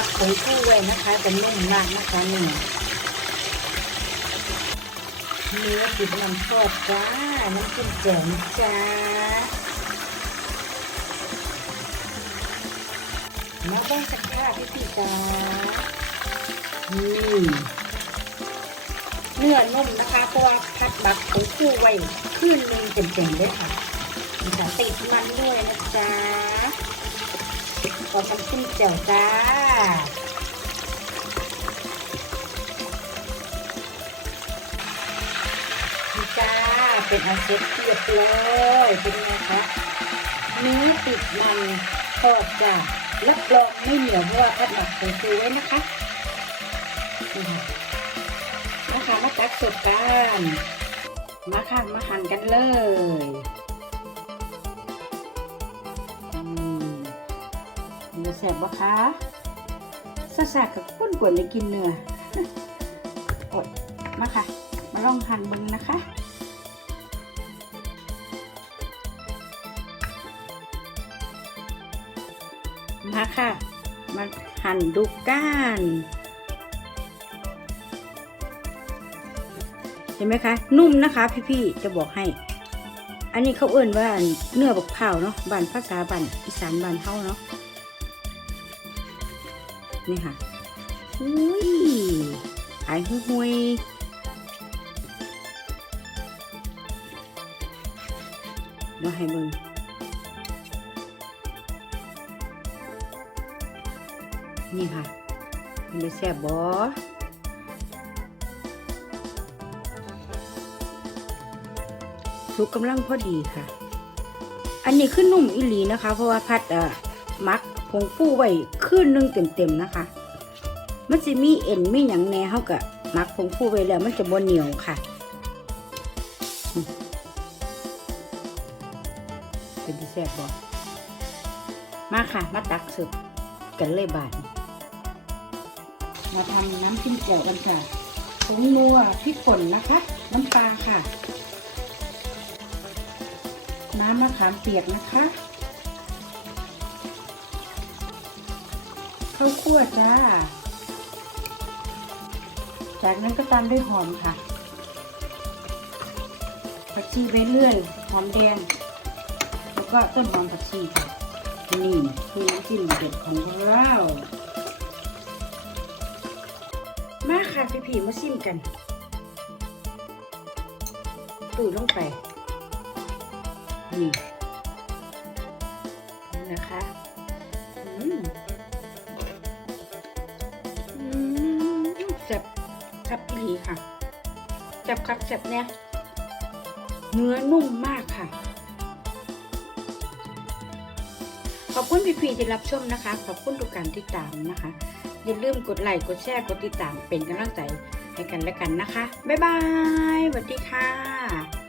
งฟูไว้นะคะจะนุ่มมากนะคะนี่เนื้อติดน้ำทอดจ้า น้ำจิ้มแจ่วนจ้า มาบ้างสักค่ะพี่พี่จ้านี่เนื้อนุ่มนะคะ เพราะว่าพัดบักของคู่ไว้คืนนึงเต็มๆเลยค่ะมีสารติดมันด้วยนะจ๊ะ ขอทำขึ้นเจียวจ้านี่จ้า เป็นอาเซ็ตเรียบร้อยเป็นไงคะเนื้อติดมันทอดจ้ารับรองไม่เหนียวเพราะว่าพัดหมักผงฟูไว้นะคะนี่ค่ะมาค่ะมาตักสดกัน มาค่ะมาหั่นกันเลย แสบปะคะสะสากกับข้นกวนได้กินเนื้ออดมาค่ะ มาลองหั่นบึงนะคะมาค่ะ มาหั่นดูก้าน เห็นไหมคะ นุ่มนะคะ พี่ๆ จะบอกให้ อันนี้เขาเอื่นว่าเนื้อบักเผาเนาะบานภาษาบานอีสานบานเฮาเนาะ นี่ค่ะอุ้ยหายหุยๆเดี๋ยวให้เบิ่งนี่ค่ะมันได้แซ่บบอสุกกำลังพอดีค่ะ อันนี้คือนุ่มอิลีนะคะ เพราะว่าพัดเอ่อมัก ผงฟูไว้คืนนึงเต็มๆนะคะ มันจะมีเอ็นมีหยังแน่เฮากะมักผงฟูไว้แล้วมันจะบ่เหนียวค่ะ เป็นที่แซ่บบอมาค่ะ มาตักสุดกันเลยบาทมาทำน้ำจิ้มแจ่วกันค่ะผงนัวพริกป่นนะคะ น้ำปลาค่ะ น้ำมะขามเปียกนะคะ ข้าวคั่วจ้า จากนั้นก็ตามด้วยหอมค่ะผักชีไปเรื่อยหอมแดง แล้วก็ต้นหอมผักชีค่ะนี่คือน้ำจิ้มเด็ดของเรามาค่ะพี่ผีมาซิมกันตุ๋ยลงไป นี่นี่นะคะ อืม ครับพี่ผีค่ะแซบครับแซ่บเนี่ยเนื้อนุ่มมากค่ะ ขอบคุณพี่พีที่รับชมนะคะ ขอบคุณทุกการติดตามนะคะ อย่าลืมกดไลค์กดแชร์กดติดตามเป็นกำลังใจให้กันและกันนะคะ บ๊ายบายสวัสดีค่ะ